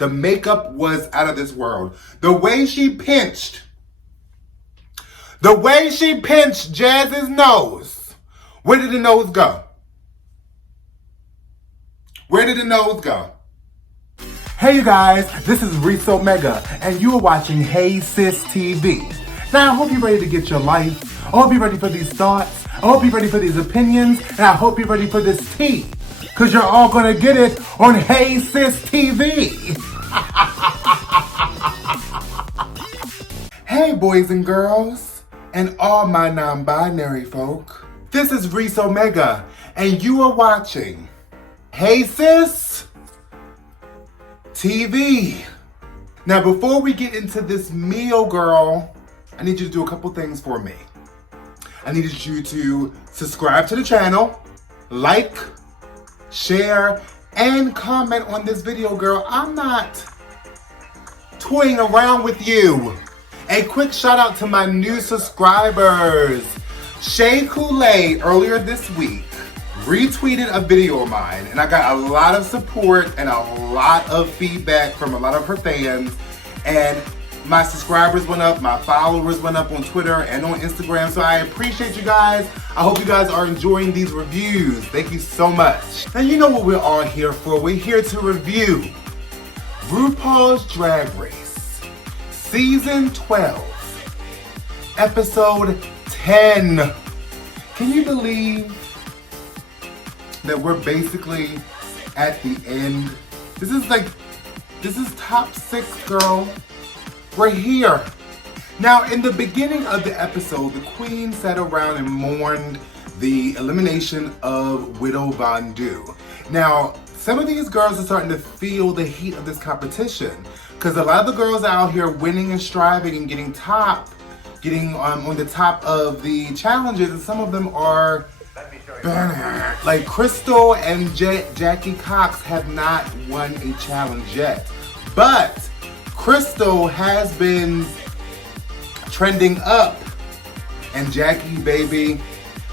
The makeup was out of this world. The way she pinched Jazz's nose. Where did the nose go? Where did the nose go? Hey you guys, this is Rupaul Mega, and you are watching Hey Sis TV. Now I hope you're ready to get your life. I hope you're ready for these thoughts. I hope you're ready for these opinions, and I hope you're ready for this tea. Cause you're all gonna get it on Hey Sis TV. Hey boys and girls, and all my non-binary folk. This is Rupaul Mega, and you are watching Hey Sis TV. Now before we get into this meal, girl, I need you to do a couple things for me. I need you to subscribe to the channel, like, share, and comment on this video, girl. I'm not toying around with you. A quick shout out to my new subscribers. Shay Kool-Aid earlier this week retweeted a video of mine, and I got a lot of support and a lot of feedback from a lot of her fans, and my subscribers went up, my followers went up on Twitter and on Instagram, so I appreciate you guys. I hope you guys are enjoying these reviews. Thank you so much. And you know what we're all here for. We're here to review RuPaul's Drag Race, Season 12, Episode 10. Can you believe that we're basically at the end? This is top 6, girl. We're here. Now, in the beginning of the episode, the queen sat around and mourned the elimination of Widow Von Du. Now, some of these girls are starting to feel the heat of this competition because a lot of the girls out here winning and striving and getting on the top of the challenges, and some of them are like Crystal and Jackie Cox have not won a challenge yet, but Crystal has been trending up and Jackie, baby,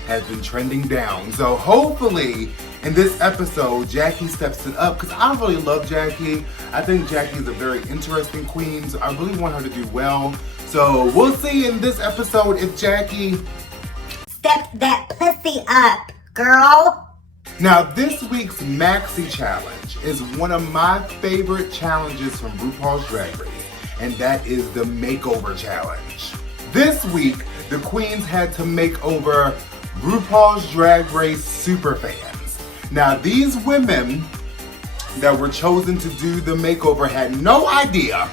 has been trending down. So hopefully in this episode, Jackie steps it up, because I really love Jackie. I think Jackie is a very interesting queen, so I really want her to do well. So we'll see in this episode if Jackie steps that pussy up, girl. Now, this week's Maxi Challenge is one of my favorite challenges from RuPaul's Drag Race, and that is the Makeover Challenge. This week, the queens had to make over RuPaul's Drag Race superfans. Now, these women that were chosen to do the makeover had no idea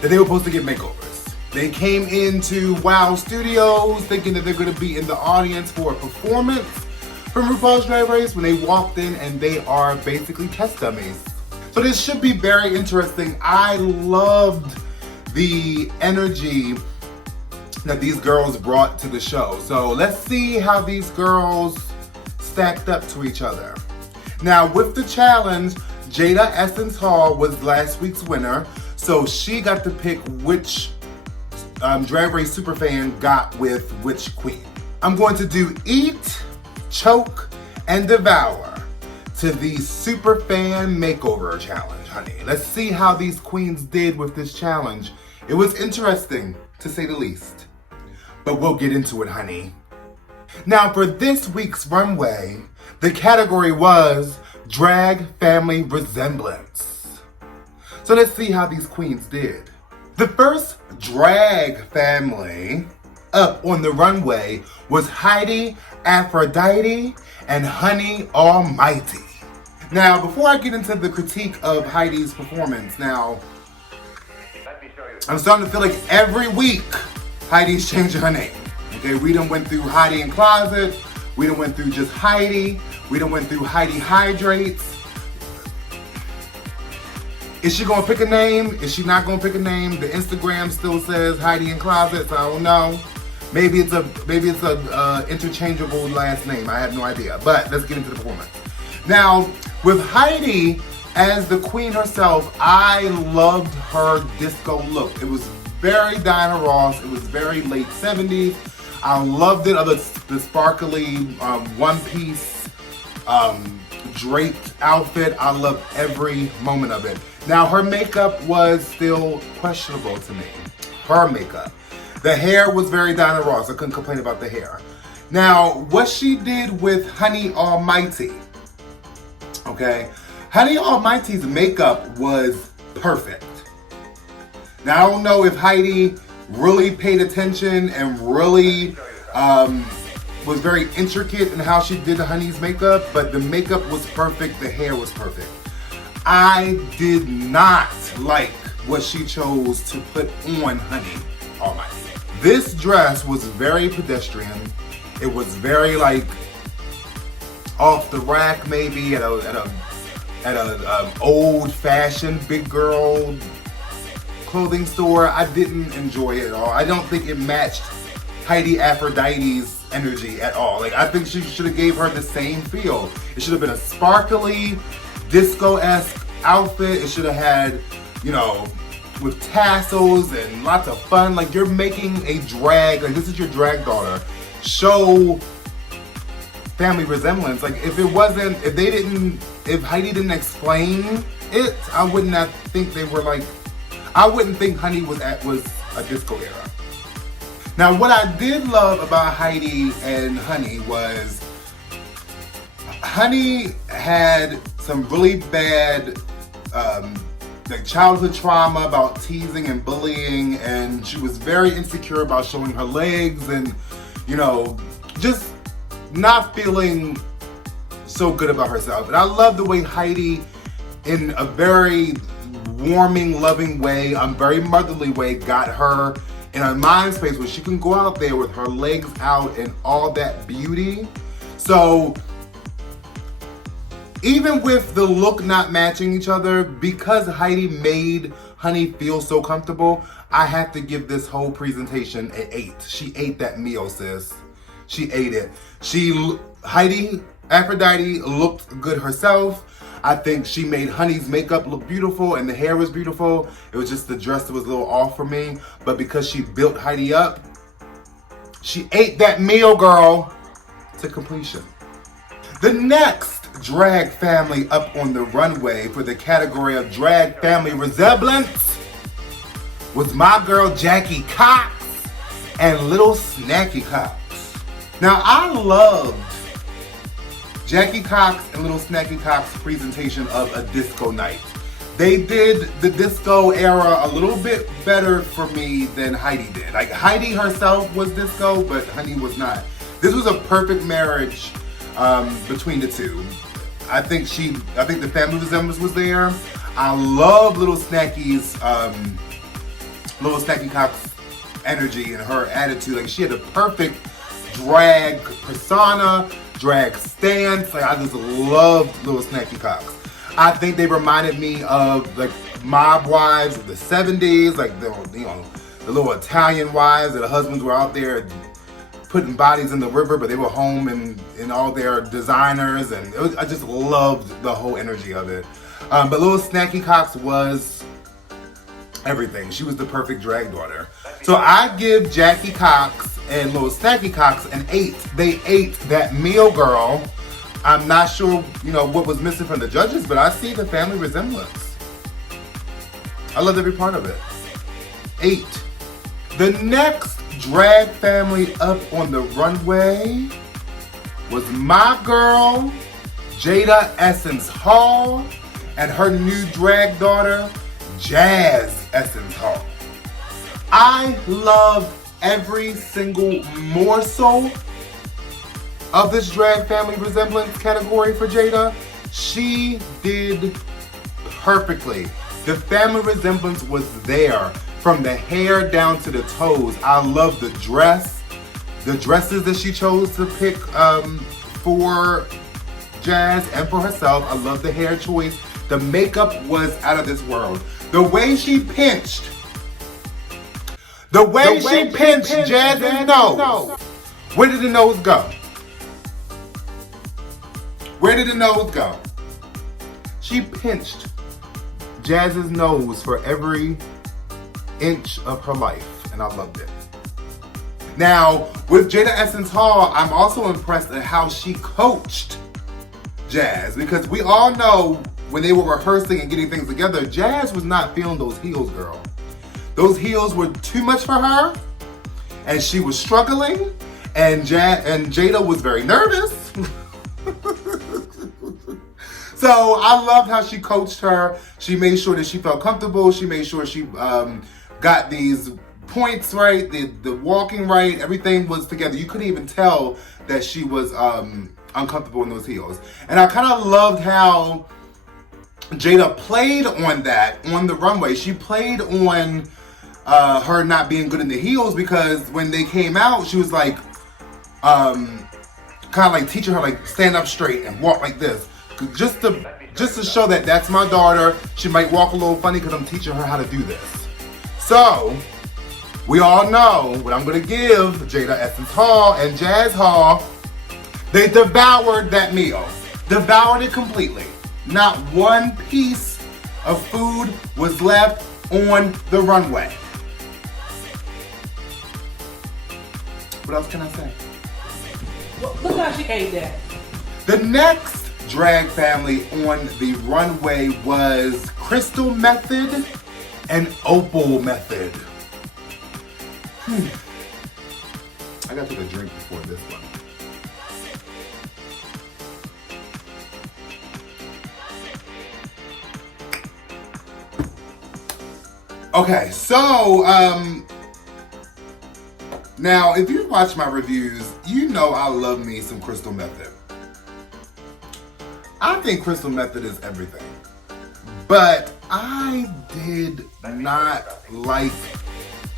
that they were supposed to get makeovers. They came into WOW Studios thinking that they're going to be in the audience for a performance from RuPaul's Drag Race when they walked in, and they are basically test dummies. So this should be very interesting. I loved the energy that these girls brought to the show. So let's see how these girls stacked up to each other. Now with the challenge, Jada Essence Hall was last week's winner, so she got to pick which Drag Race superfan got with which queen. I'm going to do Eat, Choke, and Devour to the Superfan Makeover Challenge, honey. Let's see how these queens did with this challenge. It was interesting, to say the least. But we'll get into it, honey. Now, for this week's runway, the category was Drag Family Resemblance. So let's see how these queens did. The first drag family up on the runway was Heidi, Aphrodite, and Honey Almighty. Now, before I get into the critique of Heidi's performance, now, I'm starting to feel like every week Heidi's changing her name. Okay, we done went through Heidi in Closet, we done went through just Heidi, we done went through Heidi Hydrates. Is she gonna pick a name? Is she not gonna pick a name? The Instagram still says Heidi in Closet, so I don't know. Maybe it's a interchangeable last name. I have no idea. But let's get into the performance. Now, with Heidi as the queen herself, I loved her disco look. It was very Diana Ross. It was very late 70s. I loved it. The sparkly one-piece draped outfit. I loved every moment of it. Now, her makeup was still questionable to me. Her makeup. The hair was very Donna Ross. I couldn't complain about the hair. Now, what she did with Honey Almighty, okay? Honey Almighty's makeup was perfect. Now, I don't know if Heidi really paid attention and really was very intricate in how she did Honey's makeup, but the makeup was perfect, the hair was perfect. I did not like what she chose to put on Honey Almighty. This dress was very pedestrian. It was very like off the rack, maybe at a old-fashioned big girl clothing store. I didn't enjoy it at all. I don't think it matched Heidi Aphrodite's energy at all. Like, I think she should have gave her the same feel. It should have been a sparkly, disco-esque outfit. It should have had, you know, with tassels and lots of fun. Like, you're making a drag, like this is your drag daughter. Show family resemblance. Like, if Heidi didn't explain it, I would not think they were like, I wouldn't think Honey was a disco era. Now, what I did love about Heidi and Honey was Honey had some really bad like childhood trauma about teasing and bullying, and she was very insecure about showing her legs and, you know, just not feeling so good about herself. And I love the way Heidi, in a very warming, loving way, a very motherly way, got her in a mind space where she can go out there with her legs out and all that beauty. So even with the look not matching each other, because Heidi made Honey feel so comfortable, I have to give this whole presentation an 8. She ate that meal, sis. She ate it. Heidi Aphrodite looked good herself. I think she made Honey's makeup look beautiful and the hair was beautiful. It was just the dress that was a little off for me. But because she built Heidi up, she ate that meal, girl, to completion. The next drag family up on the runway for the category of drag family resemblance was my girl Jackie Cox and little Snacky Cox. Now, I loved Jackie Cox and little Snacky Cox presentation of a disco night. They did the disco era a little bit better for me than Heidi did. Like, Heidi herself was disco, but Honey was not. This was a perfect marriage between the two. I think the family resemblance was there. I love little Snacky Cox energy and her attitude. Like, she had a perfect drag persona, drag stance. Like, I just loved little Snacky Cox. I think they reminded me of like mob wives of the 70s, like the little Italian wives that the husbands were out there putting bodies in the river, but they were home in all their designers, and I just loved the whole energy of it. But little Snacky Cox was everything. She was the perfect drag daughter. So I give Jackie Cox and little Snacky Cox an 8. They ate that meal, girl. I'm not sure, what was missing from the judges, but I see the family resemblance. I loved every part of it. 8. The next drag family up on the runway was my girl, Jada Essence Hall, and her new drag daughter, Jazz Essence Hall. I love every single morsel of this drag family resemblance category for Jada. She did perfectly. The family resemblance was there from the hair down to the toes. I love the dress, the dresses that she chose to pick for Jazz and for herself. I love the hair choice. The makeup was out of this world. The way she pinched Jazz's nose. Where did the nose go? Where did the nose go? She pinched Jazz's nose for every inch of her life, and I loved it. Now, with Jada Essence Hall, I'm also impressed at how she coached Jazz, because we all know when they were rehearsing and getting things together, Jazz was not feeling those heels, girl. Those heels were too much for her, and she was struggling, and Jada was very nervous. So I loved how she coached her. She made sure that she felt comfortable. She made sure she got these points right, the walking right, everything was together. You couldn't even tell that she was uncomfortable in those heels. And I kind of loved how Jada played on that on the runway. She played on her not being good in the heels, because when they came out, she was like, kind of like teaching her like stand up straight and walk like this. Just to show that that's my daughter. She might walk a little funny because I'm teaching her how to do this. So, we all know what I'm going to give Jada Essence Hall and Jazz Hall. They devoured that meal. Devoured it completely. Not one piece of food was left on the runway. What else can I say? Look how she ate that. The next drag family on the runway was Crystal Method and Opal Method. I gotta take a drink before this one. Okay, so now if you watch my reviews, you know I love me some Crystal Method. I think Crystal Method is everything, but I did not like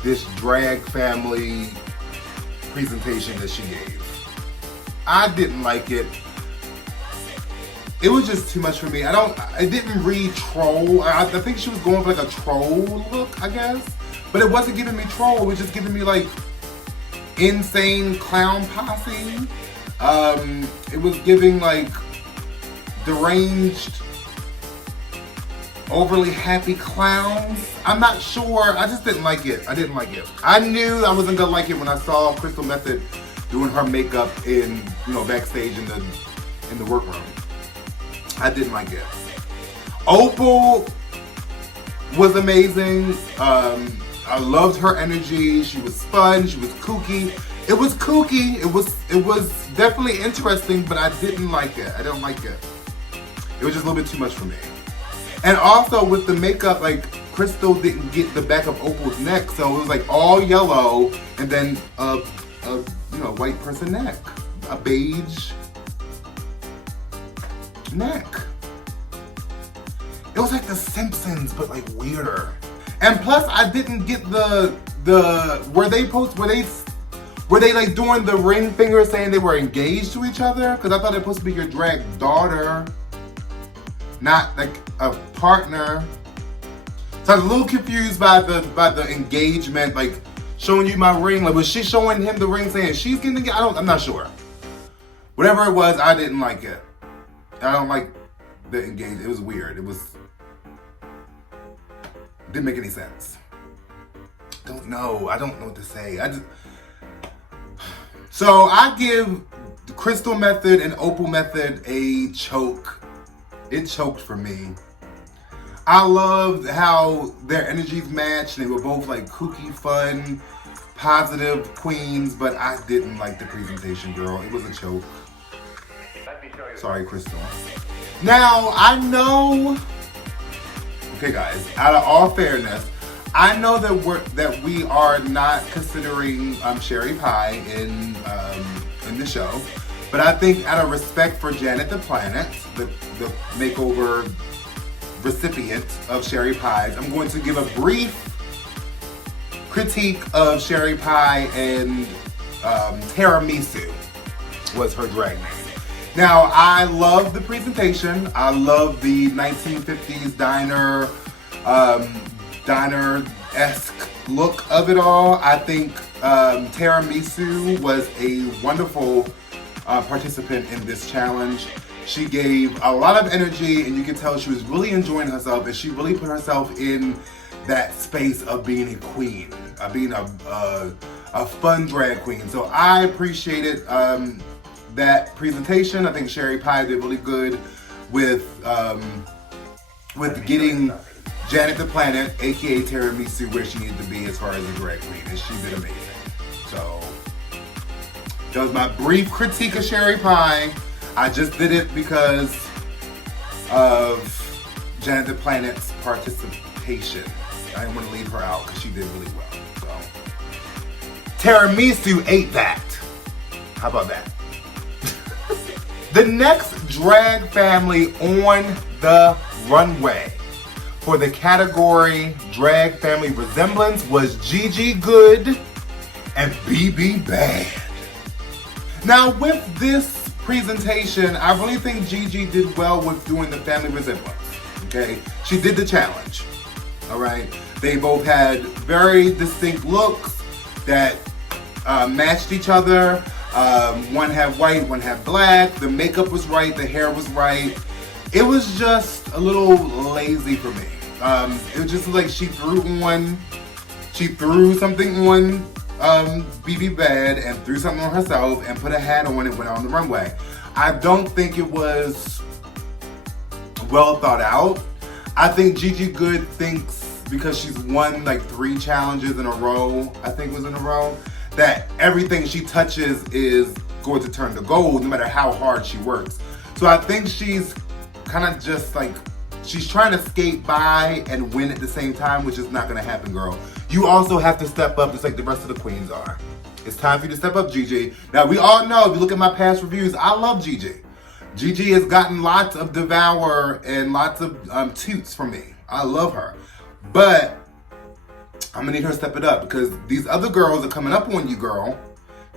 this drag family presentation that she gave. I didn't like it. It was just too much for me. I didn't read troll. I think she was going for like a troll look, I guess, but it wasn't giving me troll. It was just giving me like insane clown posse. It was giving like deranged, overly happy clowns. I'm not sure. I just didn't like it. I didn't like it. I knew I wasn't gonna like it when I saw Crystal Method doing her makeup in, backstage in the workroom. I didn't like it. Opal was amazing. I loved her energy. She was fun. She was kooky. It was kooky. It was definitely interesting, but I didn't like it. I didn't like it. It was just a little bit too much for me. And also with the makeup, like Crystal didn't get the back of Opal's neck, so it was like all yellow and then a white person neck, a beige neck. It was like The Simpsons, but like weirder. And plus, I didn't get the were they like doing the ring finger saying they were engaged to each other? Because I thought it was supposed to be your drag daughter, not like a partner. So I was a little confused by the engagement, like showing you my ring. Like, was she showing him the ring saying she's getting engaged? I'm not sure. Whatever it was, I didn't like it. I don't like the engagement. It was weird. Didn't make any sense. I don't know what to say. So I give Crystal Method and Opal Method a choke. It choked for me. I loved how their energies matched. They were both like kooky, fun, positive queens, but I didn't like the presentation, girl. It was a choke. Sorry, Crystal. Now, I know, okay guys, out of all fairness, I know that we are not considering Sherry Pie in the show, but I think out of respect for Janet the Planet, the makeover recipient of Sherry Pies, I'm going to give a brief critique of Sherry Pie, and Tiramisu was her drag name. Now, I love the presentation. I love the 1950s diner-esque look of it all. I think Tiramisu was a wonderful participant in this challenge. She gave a lot of energy, and you could tell she was really enjoying herself, and she really put herself in that space of being a queen, being a fun drag queen. So I appreciated that presentation. I think Sherry Pie did really good with with getting Janet the Planet, aka Tiramisu, where she needed to be as far as a drag queen, and she did amazing. So that was my brief critique of Sherry Pie. I just did it because of Janet the Planet's participation. I didn't want to leave her out because she did really well. So Tiramisu ate that. How about that? The next drag family on the runway for the category Drag Family Resemblance was Gigi Good and BB Bad. Now with this presentation, I really think Gigi did well with doing the family resemblance, okay? She did the challenge, all right? They both had very distinct looks that matched each other. One had white, one had black. The makeup was right, the hair was right. It was just a little lazy for me. It was just like she threw something on BB Bad and threw something on herself and put a hat on and went on the runway. I don't think it was well thought out. I think Gigi Good thinks because she's won like 3 challenges in a row, I think it was in a row, that everything she touches is going to turn to gold no matter how hard she works. So I think she's kind of just like, she's trying to skate by and win at the same time, which is not gonna happen, girl. You also have to step up just like the rest of the queens are. It's time for you to step up, Gigi. Now we all know, if you look at my past reviews, I love Gigi. Gigi has gotten lots of devour and lots of toots from me. I love her. But I'm gonna need her to step it up because these other girls are coming up on you, girl.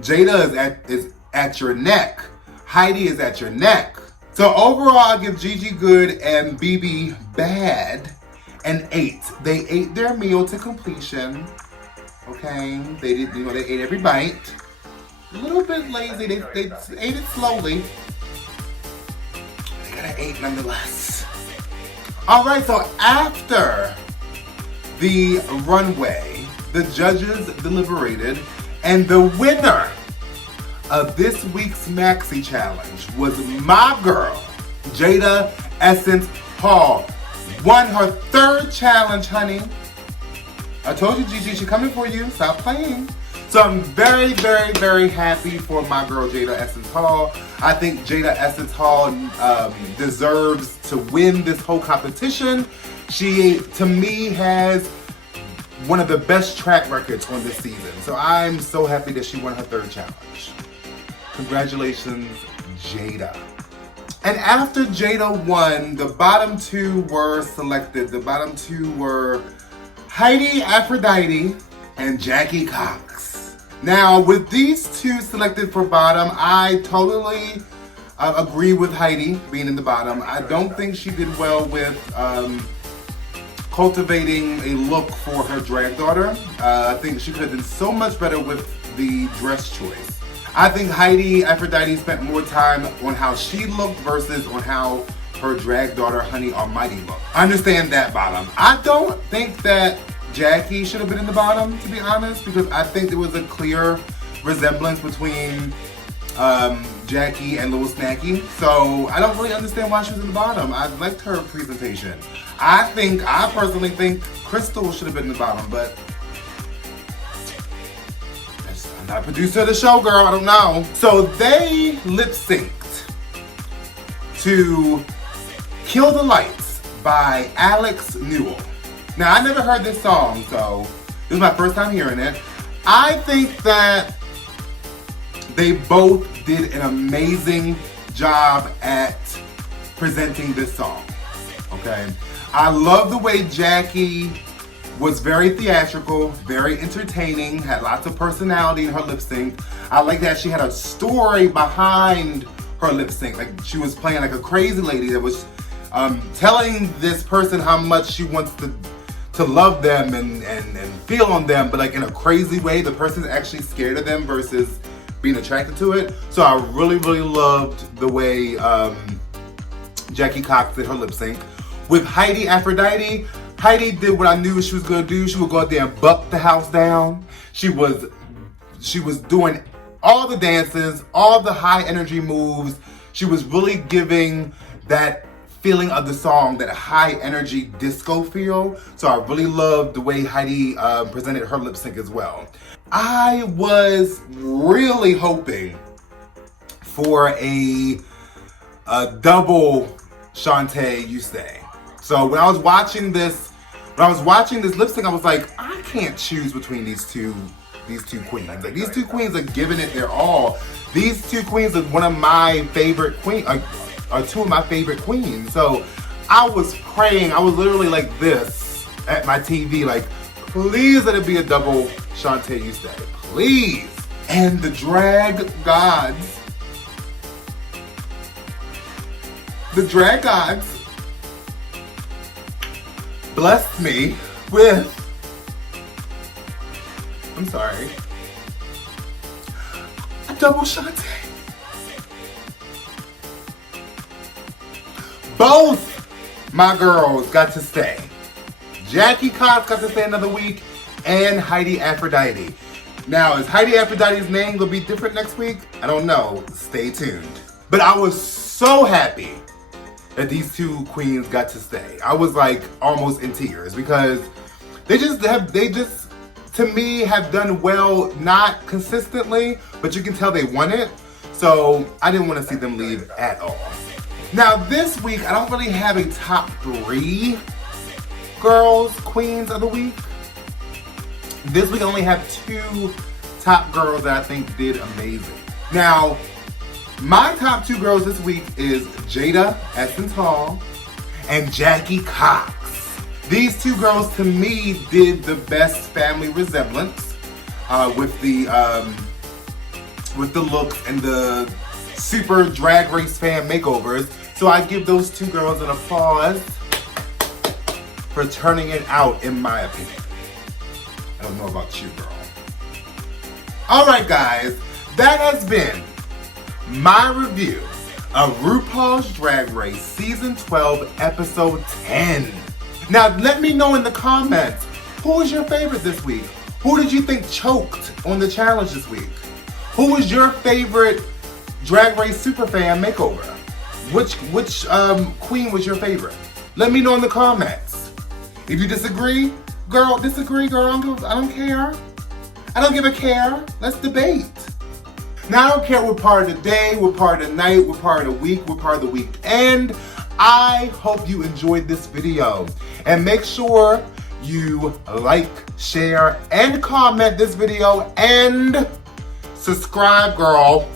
Jada is at your neck. Heidi is at your neck. So overall, I give Gigi Good and BB Bad an 8. They ate their meal to completion. Okay, they did. They ate every bite. A little bit lazy. They ate it slowly. They got an 8 nonetheless. All right. So after the runway, the judges deliberated, and the winner of this week's Maxi Challenge was my girl, Jada Essence Hall. Won her 3rd challenge, honey. I told you, Gigi, she coming for you. Stop playing. So I'm very, very, very happy for my girl, Jada Essence Hall. I think Jada Essence Hall deserves to win this whole competition. She, to me, has one of the best track records on this season. So I'm so happy that she won her 3rd challenge. Congratulations, Jada. And after Jada won, the bottom 2 were selected. The bottom 2 were Heidi, Aphrodite, and Snacky Cox. Now, with these 2 selected for bottom, I totally agree with Heidi being in the bottom. I don't think she did well with cultivating a look for her drag daughter. I think she could have done so much better with the dress choice. I think Heidi, Aphrodite spent more time on how she looked versus on how her drag daughter, Honey Almighty, looked. I understand that bottom. I don't think that Jackie should have been in the bottom, to be honest, because I think there was a clear resemblance between Jackie and Little Snacky. So I don't really understand why she was in the bottom. I liked her presentation. I personally think Crystal should have been in the bottom, but I'm not a producer of the show, girl, I don't know. So they lip synced to Kill the Lights by Alex Newell. Now, I never heard this song, so this is my first time hearing it. I think that they both did an amazing job at presenting this song, okay? I love the way Jackie was very theatrical, very entertaining, had lots of personality in her lip sync. I like that she had a story behind her lip sync. Like she was playing like a crazy lady that was telling this person how much she wants to love them and feel on them, but like in a crazy way. The person's actually scared of them versus being attracted to it. So I really, really loved the way Snacky Cox did her lip sync. With Heidi, Aphrodite, Heidi did what I knew she was gonna do. She would go out there and buck the house down. She was doing all the dances, all the high energy moves. She was really giving that feeling of the song, that high energy disco feel. So I really loved the way Heidi presented her lip sync as well. I was really hoping for a double Shantae You Stay. So when I was watching this lip sync, I was like, I can't choose between these two queens. Like, these two queens are giving it their all. These two queens are one of my favorite queens, are two of my favorite queens. So I was praying, I was literally like this at my TV, like, please let it be a double Shantae You Stay, please. And the drag gods, blessed me with, I'm sorry, a double Shantae. Both my girls got to stay. Jackie Cox got to stay another week, and Heidi Aphrodite. Now, is Heidi Aphrodite's name gonna be different next week? I don't know. Stay tuned. But I was so happy that these two queens got to stay. I was like almost in tears because they just to me have done well, not consistently, but you can tell they won it. So I didn't want to see them leave at all. Now this week, I don't really have a top 3 queens of the week. This week I only have 2 top girls that I think did amazing. Now, my top 2 girls this week is Jada Essence and Jackie Cox. These 2 girls to me did the best family resemblance with the looks and the super drag race fan makeovers. So I give those 2 girls an applause for turning it out, in my opinion. I don't know about you, girl. Alright guys, that has been my review of RuPaul's Drag Race Season 12, Episode 10. Now let me know in the comments, who was your favorite this week? Who did you think choked on the challenge this week? Who was your favorite Drag Race superfan makeover? Which queen was your favorite? Let me know in the comments. If you disagree, girl, I don't care. I don't give a care. Let's debate. Now I don't care what part of the day, what part of the night, what part of the week, what part of the weekend. I hope you enjoyed this video. And make sure you like, share, and comment this video, and subscribe, girl.